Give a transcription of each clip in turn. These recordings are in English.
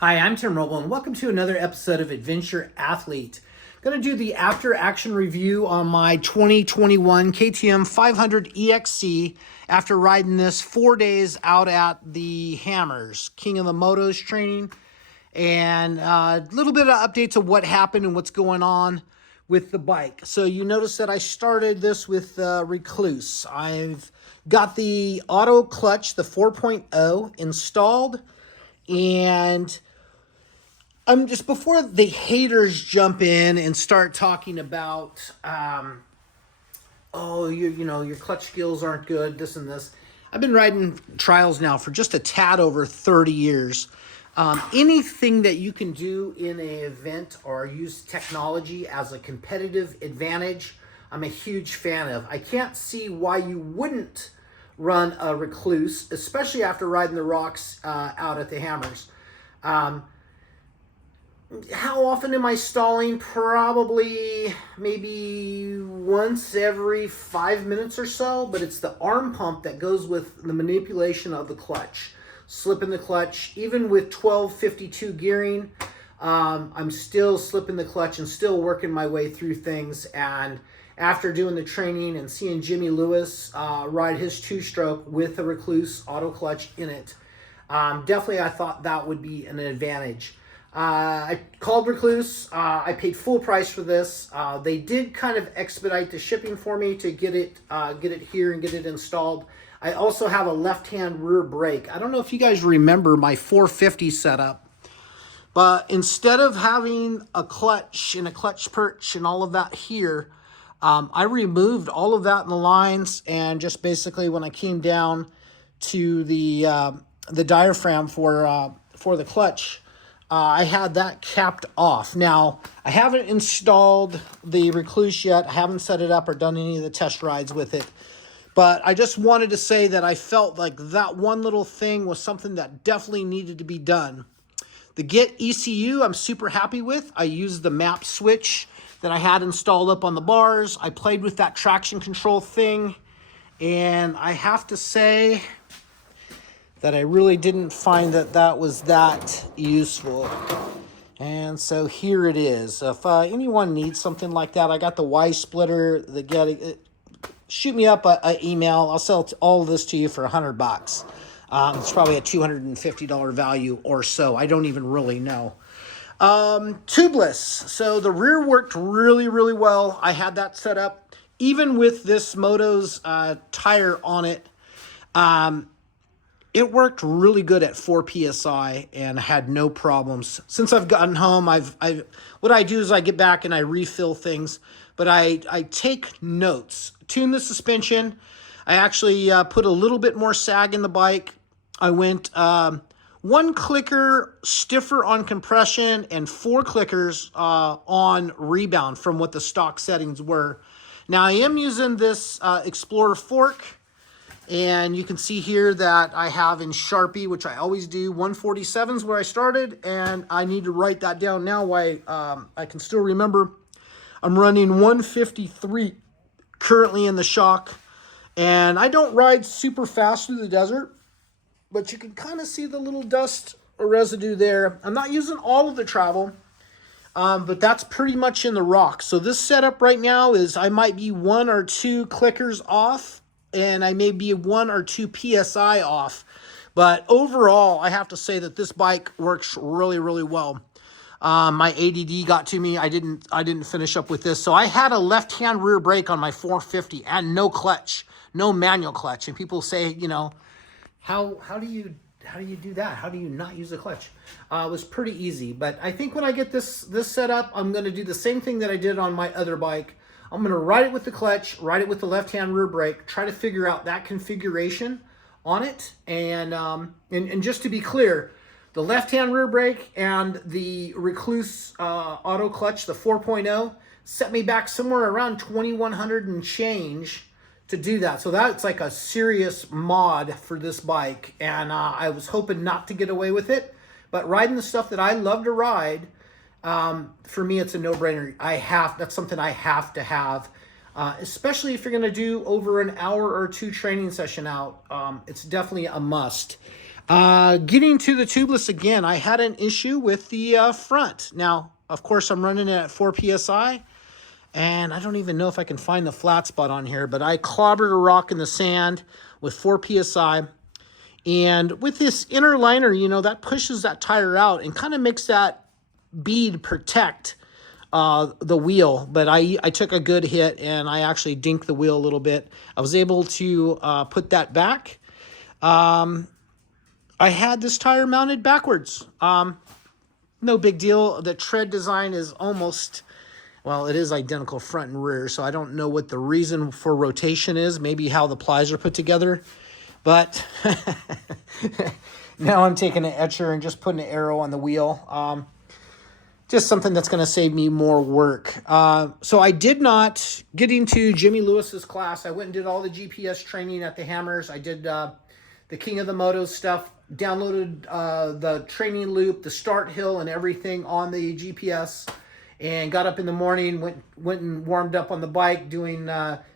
Hi, I'm Tim Roble, and welcome to another episode of Adventure Athlete. I'm going to do the after-action review on my 2021 KTM 500 EXC after riding this 4 days out at the Hammers, King of the Motos training, and a little bit of updates of what happened and what's going on with the bike. So you notice that I started this with Rekulse. I've got the auto clutch, the 4.0, installed, and just before the haters jump in and start talking about, oh, your clutch skills aren't good, this and this. I've been riding trials now for just a tad over 30 years. Anything that you can do in an event or use technology as a competitive advantage, I'm a huge fan of. I can't see why you wouldn't run a Rekulse, especially after riding the rocks out at the Hammers. How often am I stalling? Probably maybe once every 5 minutes or so, but it's the arm pump that goes with the manipulation of the clutch. Slipping the clutch, even with 1252 gearing, I'm still slipping the clutch and still working my way through things. And after doing the training and seeing Jimmy Lewis ride his two-stroke with a Rekulse auto clutch in it, definitely I thought that would be an advantage. I called Rekulse. I paid full price for this. They did kind of expedite the shipping for me to get it here and get it installed. I also have a left-hand rear brake. I don't know if you guys remember my 450 setup, but instead of having a clutch and a clutch perch and all of that here, I removed all of that in the lines, and just basically when I came down to the diaphragm for the clutch, I had that capped off. Now, I haven't installed the Rekulse yet. I haven't set it up or done any of the test rides with it. But I just wanted to say that I felt like that one little thing was something that definitely needed to be done. The Get ECU, I'm super happy with. I used the map switch that I had installed up on the bars. I played with that traction control thing. And I have to say that I really didn't find that was that useful. And so here it is. If anyone needs something like that, I got the Y splitter. Shoot me up an email. I'll sell all of this to you for $100. It's probably a $250 value or so. I don't even really know. Tubeless. So the rear worked really, really well. I had that set up. Even with this Motos tire on it, it worked really good at 4 PSI and had no problems. Since I've gotten home, what I do is I get back and I refill things, but I take notes. Tune the suspension. I actually put a little bit more sag in the bike. I went 1 clicker stiffer on compression and 4 clickers on rebound from what the stock settings were. Now I am using this Explorer fork. And you can see here that I have in Sharpie, which I always do, 147 is where I started, and I need to write that down now why I can still remember. I'm running 153 currently in the shock, and I don't ride super fast through the desert, but you can kind of see the little dust or residue there. I'm not using all of the travel, but that's pretty much in the rock. So this setup right now is I might be 1 or 2 clickers off, and I may be 1 or 2 PSI off. But overall, I have to say that this bike works really, really well. My ADD got to me. I didn't finish up with this. So I had a left-hand rear brake on my 450 and no clutch, no manual clutch. And people say, how do you do that? How do you not use a clutch? It was pretty easy. But I think when I get this set up, I'm going to do the same thing that I did on my other bike. I'm going to ride it with the clutch, ride it with the left-hand rear brake, try to figure out that configuration on it. And just to be clear, the left-hand rear brake and the Rekulse auto clutch, the 4.0, set me back somewhere around 2,100 and change to do that. So that's like a serious mod for this bike. And I was hoping not to get away with it. But riding the stuff that I love to ride, for me, it's a no-brainer. That's something I have to have. especially if you're going to do over an hour or two training session out. It's definitely a must. Getting to the tubeless again, I had an issue with the front. Now, of course, I'm running it at 4 PSI, and I don't even know if I can find the flat spot on here, but I clobbered a rock in the sand with 4 PSI. And with this inner liner, you know, that pushes that tire out and kind of makes that bead protect the wheel. But I took a good hit, and I actually dinked the wheel a little bit. I was able to put that back. I had this tire mounted backwards. No big deal. The tread design is almost, well, it is identical front and rear, so I don't know what the reason for rotation is. Maybe how the plies are put together. But now I'm taking an etcher and just putting an arrow on the wheel. Just something that's going to save me more work. So I did not get into Jimmy Lewis's class. I went and did all the GPS training at the Hammers. I did the King of the Motos stuff, downloaded the training loop, the start hill, and everything on the GPS, and got up in the morning, went and warmed up on the bike, doing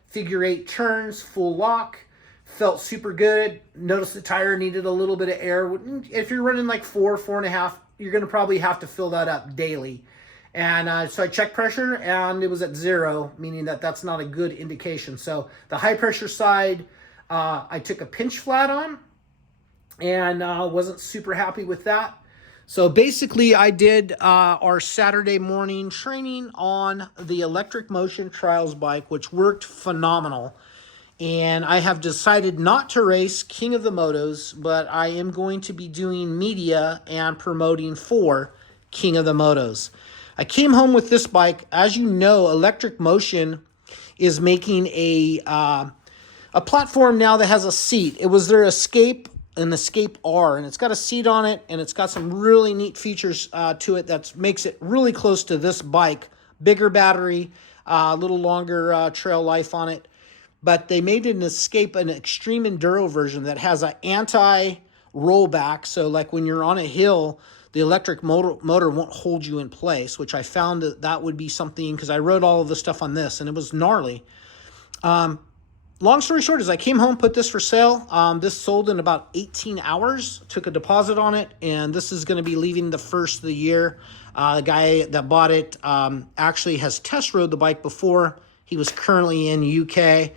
figure 8 turns, full lock. Felt super good. Noticed the tire needed a little bit of air. If you're running like 4.5, you're going to probably have to fill that up daily. And so I checked pressure, and it was at 0, meaning that that's not a good indication. So the high pressure side, I took a pinch flat on, and wasn't super happy with that. So basically I did our Saturday morning training on the Electric Motion Trials bike, which worked phenomenal. And I have decided not to race King of the Motos, but I am going to be doing media and promoting for King of the Motos. I came home with this bike. As you know, Electric Motion is making a platform now that has a seat. It was their Escape, an Escape R, and it's got a seat on it, and it's got some really neat features to it that makes it really close to this bike. Bigger battery, a little longer trail life on it. But they made an Escape, an extreme enduro version that has an anti-rollback. So like when you're on a hill, the electric motor won't hold you in place, which I found that would be something, because I rode all of the stuff on this, and it was gnarly. Long story short is I came home, put this for sale. This sold in about 18 hours, took a deposit on it, and this is going to be leaving the first of the year. The guy that bought it actually has test rode the bike before. He was currently in UK,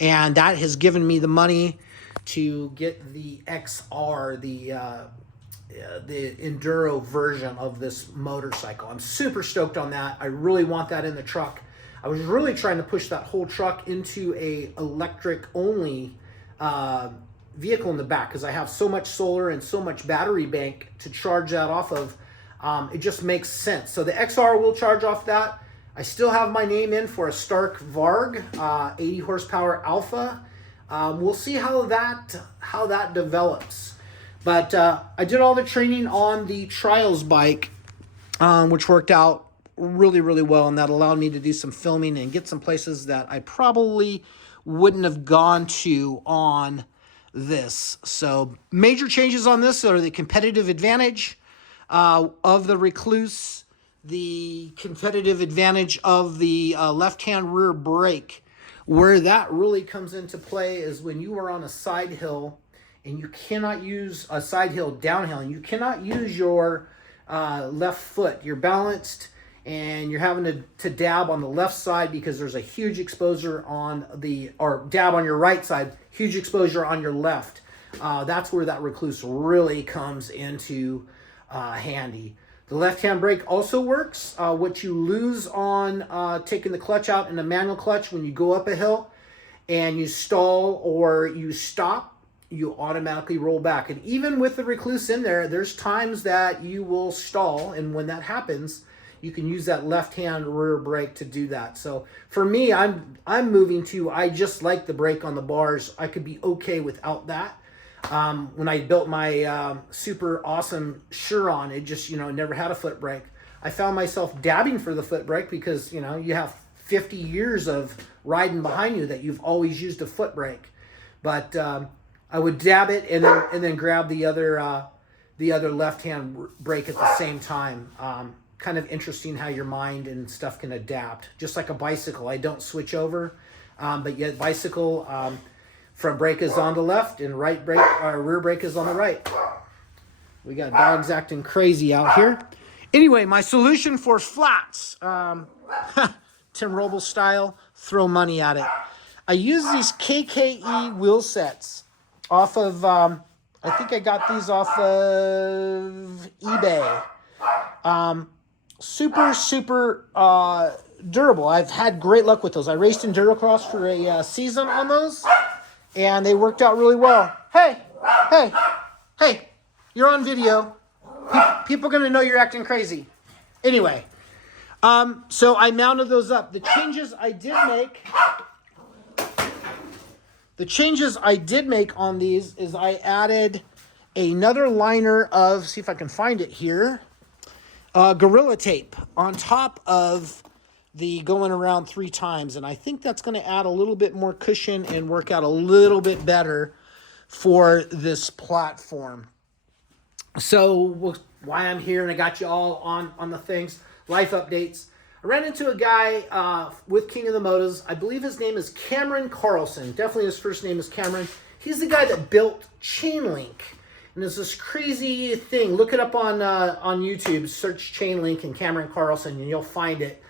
and that has given me the money to get the XR, the enduro version of this motorcycle. I'm super stoked on that. I really want that in the truck. I was really trying to push that whole truck into a electric only vehicle in the back, because I have so much solar and so much battery bank to charge that off of. It just makes sense. So the XR will charge off that. I still have my name in for a Stark Varg, 80 horsepower Alpha. We'll see how that develops. But I did all the training on the Trials bike, which worked out really, really well, and that allowed me to do some filming and get some places that I probably wouldn't have gone to on this. So major changes on this are the competitive advantage of the Rekulse, the competitive advantage of the left-hand rear brake. Where that really comes into play is when you are on a side hill and you cannot use a side hill downhill, and you cannot use your left foot. You're balanced and you're having to dab on the left side because there's a huge exposure on the, or dab on your right side, huge exposure on your left. That's where that Rekulse really comes into handy. The left-hand brake also works. What you lose on taking the clutch out in a manual clutch, when you go up a hill and you stall or you stop, you automatically roll back. And even with the Rekulse in there, there's times that you will stall, and when that happens, you can use that left-hand rear brake to do that. So for me, I'm moving to, I just like the brake on the bars. I could be okay without that. When I built my super awesome Chiron, it just, never had a foot brake. I found myself dabbing for the foot brake because, you have 50 years of riding behind you that you've always used a foot brake. But I would dab it and then grab the other left-hand brake at the same time. Kind of interesting how your mind and stuff can adapt. Just like a bicycle, I don't switch over. But yet bicycle, front brake is on the left and right brake, rear brake is on the right. We got dogs acting crazy out here. Anyway, my solution for flats, Tim Roble style, throw money at it. I use these KKE wheel sets off of, I think I got these off of eBay. Super durable. I've had great luck with those. I raced Endurocross for a season on those, and they worked out really well. Hey, you're on video. People are going to know you're acting crazy. Anyway, so I mounted those up. The changes I did make on these is I added another liner of, see if I can find it here, Gorilla Tape on top of the going around 3 times. And I think that's going to add a little bit more cushion and work out a little bit better for this platform. So why I'm here, and I got you all on the things, life updates. I ran into a guy with King of the Motos. I believe his name is Cameron Carlson. Definitely his first name is Cameron. He's the guy that built Chainlink. And there's this crazy thing. Look it up on YouTube. Search Chainlink and Cameron Carlson, and you'll find it.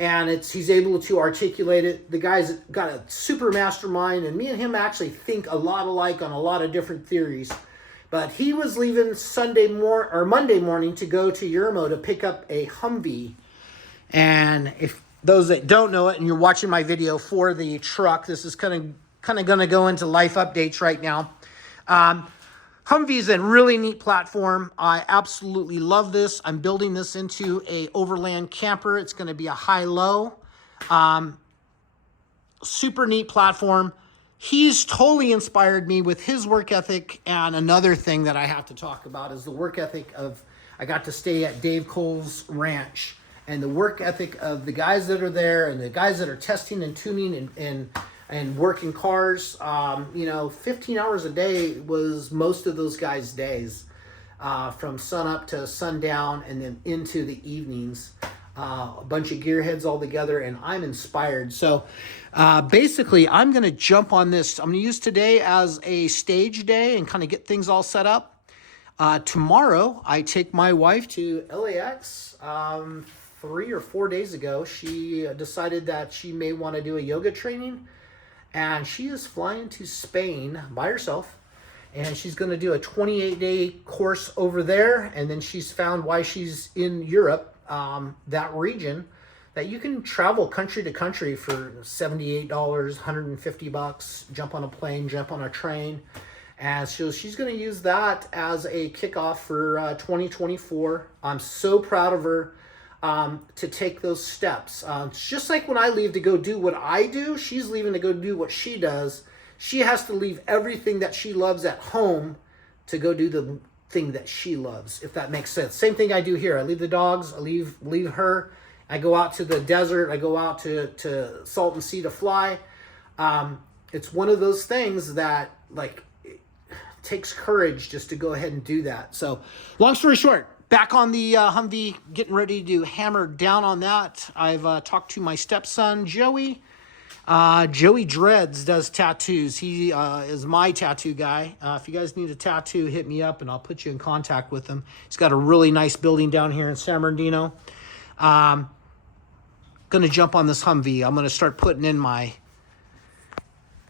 And he's able to articulate it. The guy's got a super mastermind, and me and him actually think a lot alike on a lot of different theories. But he was leaving Monday morning to go to Yermo to pick up a Humvee. And if those that don't know it, and you're watching my video for the truck, this is kind of going to go into life updates right now. Humvee is a really neat platform. I absolutely love this. I'm building this into a overland camper. It's going to be a high-low. Super neat platform. He's totally inspired me with his work ethic. And another thing that I have to talk about is the work ethic of, I got to stay at Dave Cole's ranch, and the work ethic of the guys that are there and the guys that are testing and tuning and working cars. 15 hours a day was most of those guys' days, from sun up to sundown and then into the evenings. A bunch of gearheads all together, and I'm inspired. So basically, I'm going to jump on this. I'm going to use today as a stage day and kind of get things all set up. Tomorrow, I take my wife to LAX. 3 or 4 days ago, she decided that she may want to do a yoga training. And she is flying to Spain by herself, and she's going to do a 28-day course over there. And then she's found why she's in Europe, that region, that you can travel country to country for $78, $150, jump on a plane, jump on a train. And so she's going to use that as a kickoff for 2024. I'm so proud of her. To take those steps. It's just like when I leave to go do what I do, she's leaving to go do what she does. She has to leave everything that she loves at home to go do the thing that she loves, if that makes sense. Same thing I do here. I leave the dogs, I leave her. I go out to the desert. I go out to Salton Sea to fly. It's one of those things that, like, it takes courage just to go ahead and do that. So, long story short, back on the Humvee, getting ready to hammer down on that. I've talked to my stepson, Joey. Joey Dreads does tattoos. He is my tattoo guy. If you guys need a tattoo, hit me up and I'll put you in contact with him. He's got a really nice building down here in San Bernardino. Going to jump on this Humvee. I'm going to start putting in my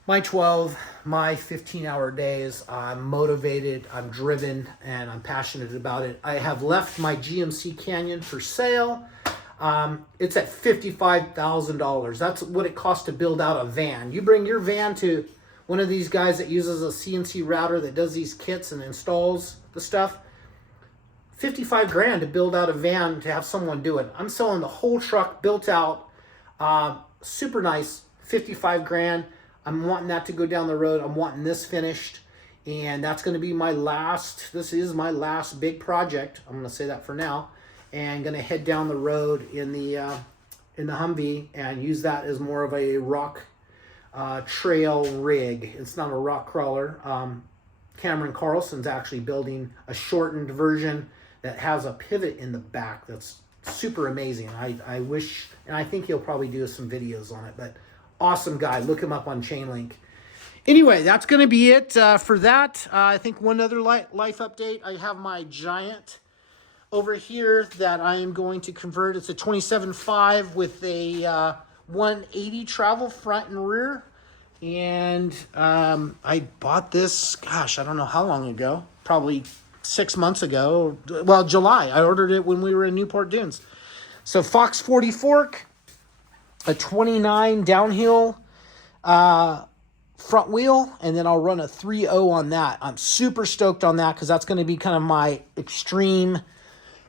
12, my 15-hour days. I'm motivated, I'm driven, and I'm passionate about it. I have left my GMC Canyon for sale. It's at $55,000. That's what it costs to build out a van. You bring your van to one of these guys that uses a CNC router that does these kits and installs the stuff. 55 grand to build out a van to have someone do it. I'm selling the whole truck built out, super nice, 55 grand. I'm wanting that to go down the road. I'm wanting this finished, and that's going to be this is my last big project. I'm going to say that for now, and going to head down the road in the Humvee and use that as more of a rock trail rig. It's not a rock crawler. Cameron Carlson's actually building a shortened version that has a pivot in the back that's super amazing. I wish, and I think he'll probably do some videos on it, but Awesome guy. Look him up on Chainlink. Anyway, that's going to be it for that. I think one other life update. I have my Giant over here that I am going to convert. It's a 27.5 with a 180 travel front and rear. And I bought this, gosh, I don't know how long ago. Probably 6 months ago. Well, July. I ordered it when we were in Newport Dunes. So Fox 40 fork, a 29 downhill front wheel, and then I'll run a 3.0 on that. I'm super stoked on that because that's going to be kind of my extreme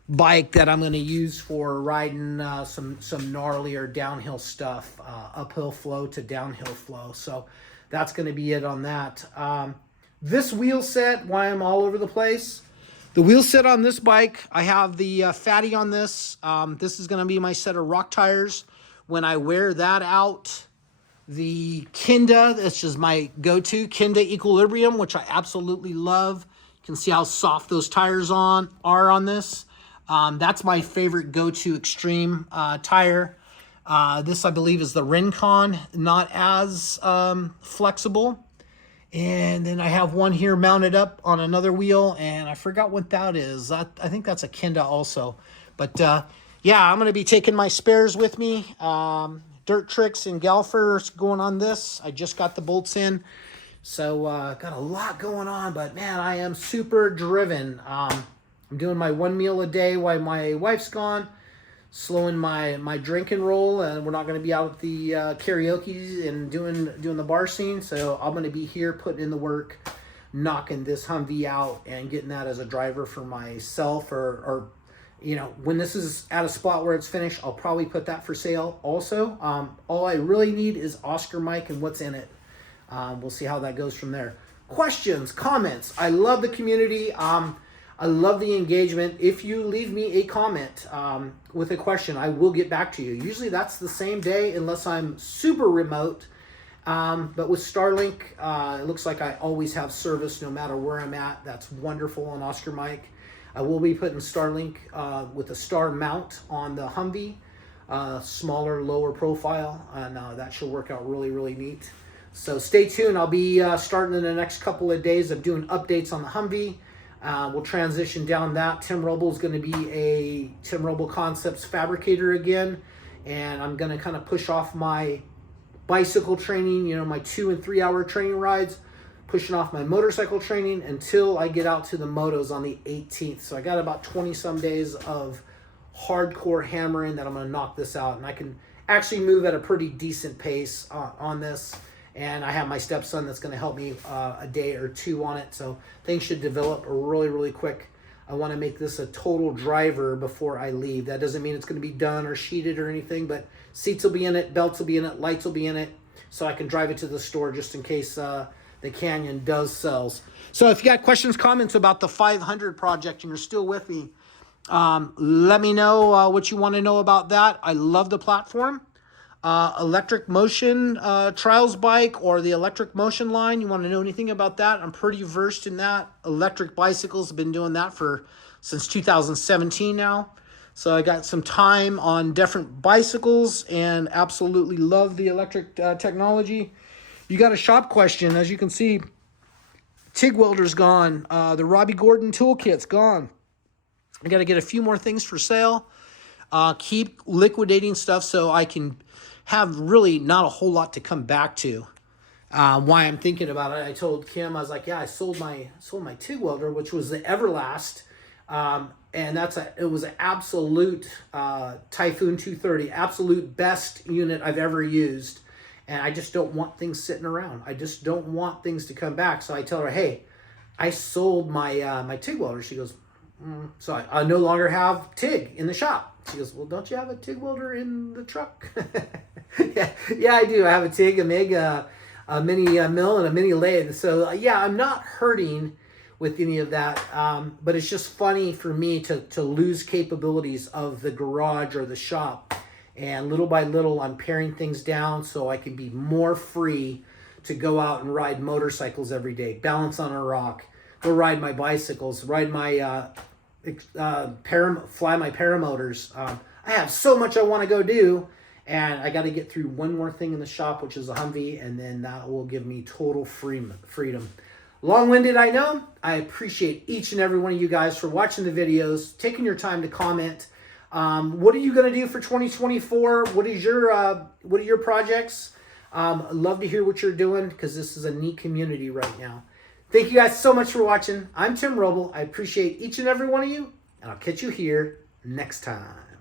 bike that I'm going to use for riding some gnarlier downhill stuff, uphill flow to downhill flow. So that's going to be it on that. This wheel set, why I'm all over the place. The wheel set on this bike, I have the Fatty on this. This is going to be my set of rock tires. When I wear that out, the Kinda, this is my go-to, Kinda Equilibrium, which I absolutely love. You can see how soft those tires are on this. That's my favorite go-to extreme tire. This, I believe, is the Rincon, not as flexible. And then I have one here mounted up on another wheel, and I forgot what that is. I think that's a Kinda also. But yeah, I'm going to be taking my spares with me. Dirt Tricks and Galfers going on this. I just got the bolts in. So got a lot going on, but man, I am super driven. I'm doing my 1 meal a day while my wife's gone. Slowing my drink and roll, and we're not going to be out at the karaoke and doing the bar scene. So I'm going to be here putting in the work, knocking this Humvee out and getting that as a driver for myself, or you know, when this is at a spot where it's finished, I'll probably put that for sale also. All I really need is Oscar Mike and what's in it. We'll see how that goes from there. Questions, comments. I love the community. I love the engagement. If you leave me a comment with a question, I will get back to you. Usually that's the same day unless I'm super remote. But with Starlink, it looks like I always have service no matter where I'm at. That's wonderful on Oscar Mike. I will be putting Starlink with a star mount on the Humvee, smaller, lower profile, and that should work out really, really neat. So stay tuned. I'll be starting in the next couple of days of doing updates on the Humvee. We'll transition down that. Tim Roble is going to be a Tim Roble Concepts fabricator again, and I'm going to kind of push off my bicycle training, you know, my 2 and 3 hour training rides, pushing off my motorcycle training until I get out to the Motos on the 18th. So I got about 20 some days of hardcore hammering that I'm going to knock this out, and I can actually move at a pretty decent pace on this. And I have my stepson that's going to help me a day or two on it. So things should develop really, really quick. I want to make this a total driver before I leave. That doesn't mean it's going to be done or sheeted or anything, but seats will be in it, belts will be in it, lights will be in it, so I can drive it to the store just in case the Canyon does sells. So if you got questions, comments about the 500 project and you're still with me, let me know what you want to know about that. I love the platform. Electric Motion Trials bike or the Electric Motion line, you want to know anything about that? I'm pretty versed in that. Electric bicycles, have been doing that since 2017 now. So I got some time on different bicycles and absolutely love the electric technology. You got a shop question. As you can see, TIG welder's gone. The Robbie Gordon toolkit's gone. I got to get a few more things for sale. Keep liquidating stuff so I can have really not a whole lot to come back to. Why I'm thinking about it, I told Kim, I was like, yeah, I sold my TIG welder, which was the Everlast, and it was an absolute Typhoon 230, absolute best unit I've ever used, and I just don't want things sitting around. I just don't want things to come back. So I tell her, hey, I sold my TIG welder. She goes, so I no longer have TIG in the shop. She goes, well, don't you have a TIG welder in the truck? yeah, I do. I have a TIG, a MIG, a mini mill, and a mini lathe. So yeah, I'm not hurting with any of that. But it's just funny for me to lose capabilities of the garage or the shop. And little by little, I'm paring things down so I can be more free to go out and ride motorcycles every day, balance on a rock, go ride my bicycles, ride my fly my paramotors. I have so much I want to go do, And I got to get through one more thing in the shop, which is a Humvee, and then that will give me total freedom. Long-winded, I know. I appreciate each and every one of you guys for watching the videos, taking your time to comment. What are you going to do for 2024? What are your projects? I'd love to hear what you're doing, because this is a neat community right now. Thank you guys so much for watching. I'm Tim Roble. I appreciate each and every one of you, and I'll catch you here next time.